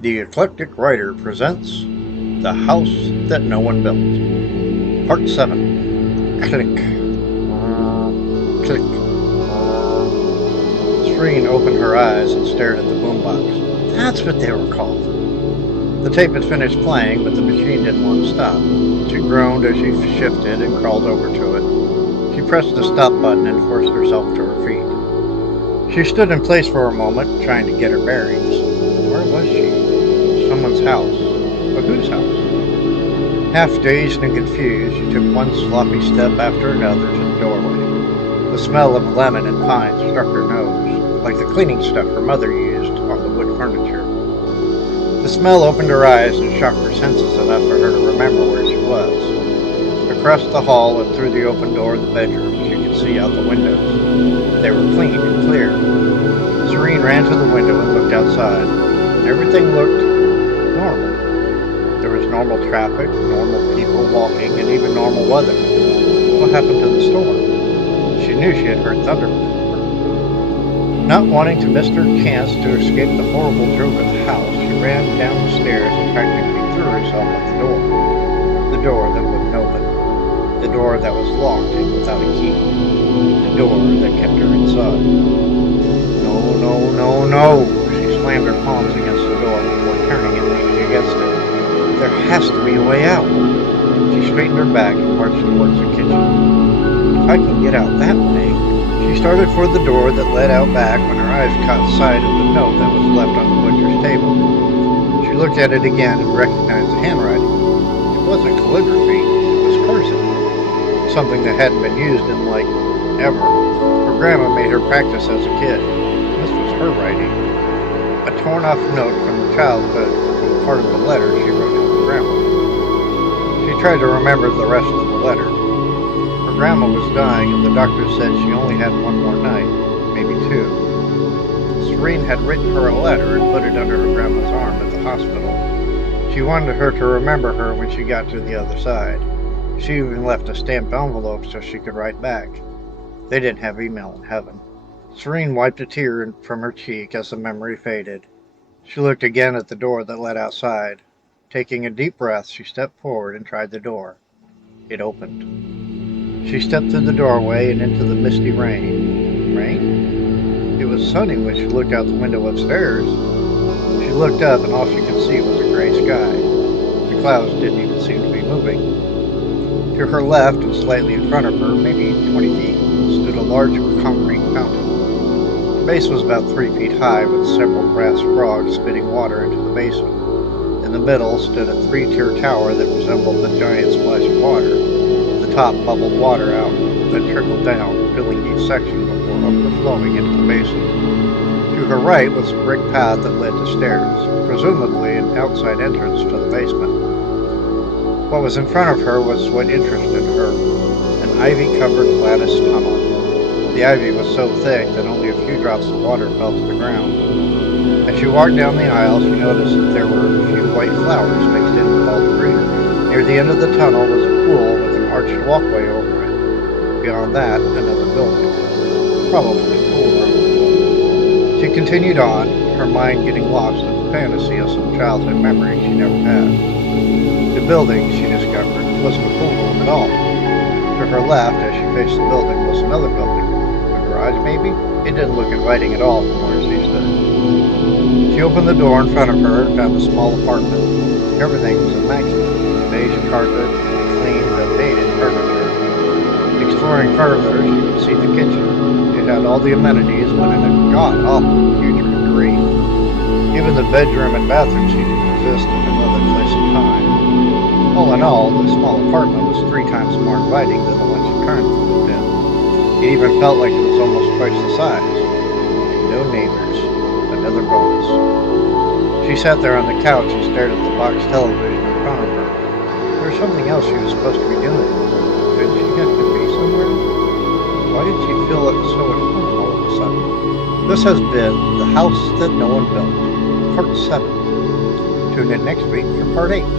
The Eclectic Writer presents The House That No One Built. Part 7. Click. Click. Serene opened her eyes and stared at the boombox. That's what they were called. The tape had finished playing, but the machine didn't want to stop. She groaned as she shifted and crawled over to it. She pressed the stop button and forced herself to her feet. She stood in place for a moment, trying to get her bearings. Where was she? Someone's house. But whose house? Half dazed and confused, she took one sloppy step after another to the doorway. The smell of lemon and pine struck her nose, like the cleaning stuff her mother used on the wood furniture. The smell opened her eyes and shocked her senses enough for her to remember where she was. Across the hall and through the open door of the bedroom, she could see out the windows. They were clean and clear. Serene ran to the window and looked outside. Everything looked normal. There was normal traffic, normal people walking, and even normal weather. What happened to the storm? She knew she had heard thunder before. Not wanting to miss her chance to escape the horrible joke of the house, she ran down the stairs and practically threw herself at the door. The door that wouldn't open. The door that was locked and without a key. The door that kept her inside. No, no, no, no! She slammed her palms against the door before turning and leaning against it. There has to be a way out. She straightened her back and marched towards the kitchen. If I can get out that way... She started for the door that led out back when her eyes caught sight of the note that was left on the butcher's table. She looked at it again and recognized the handwriting. It wasn't calligraphy, it was cursive. Something that hadn't been used in, ever. Her grandma made her practice as a kid. This was her writing. A torn-off note from her childhood, from part of the letter she wrote to her grandma. She tried to remember the rest of the letter. Her grandma was dying, and the doctor said she only had one more night, maybe two. Serene had written her a letter and put it under her grandma's arm at the hospital. She wanted her to remember her when she got to the other side. She even left a stamped envelope so she could write back. They didn't have email in heaven. Serene wiped a tear from her cheek as the memory faded. She looked again at the door that led outside. Taking a deep breath, she stepped forward and tried the door. It opened. She stepped through the doorway and into the misty rain. Rain? It was sunny when she looked out the window upstairs. She looked up and all she could see was a gray sky. The clouds didn't even seem to be moving. To her left and slightly in front of her, maybe 20 feet, stood a large concrete fountain. The base was about 3 feet high with several brass frogs spitting water into the basin. In the middle stood a 3-tier tower that resembled a giant splash of water. The top bubbled water out, then trickled down, filling each section before overflowing into the basin. To her right was a brick path that led to stairs, presumably an outside entrance to the basement. What was in front of her was what interested her, an ivy-covered lattice tunnel. The ivy was so thick that only a few drops of water fell to the ground. As she walked down the aisle, she noticed that there were a few white flowers mixed in with all the greenery. Near the end of the tunnel was a pool with an arched walkway over it. Beyond that, another building. Probably a pool room. She continued on, her mind getting lost in the fantasy of some childhood memory she never had. The building, she discovered, wasn't a pool room at all. To her left, as she faced the building, was another building. A garage, maybe? It didn't look inviting at all from where she stood. She opened the door in front of her and found a small apartment. Everything was immaculate. Beige carpet, clean but faded furniture. Exploring further, she could see the kitchen. It had all the amenities, but in a god-awful putrid degree. Even the bedroom and bathroom seemed to exist in another place and time. All in all, the small apartment was 3 times more inviting than the one she currently lived in. It even felt like it was almost twice the size. And no neighbors. Another bonus. She sat there on the couch and stared at the box television in front of her. There was something else she was supposed to be doing. Didn't she have to be somewhere? Why did she feel so at home all of a sudden? This has been The House That No One Built, Part 7. Tune in next week for Part 8.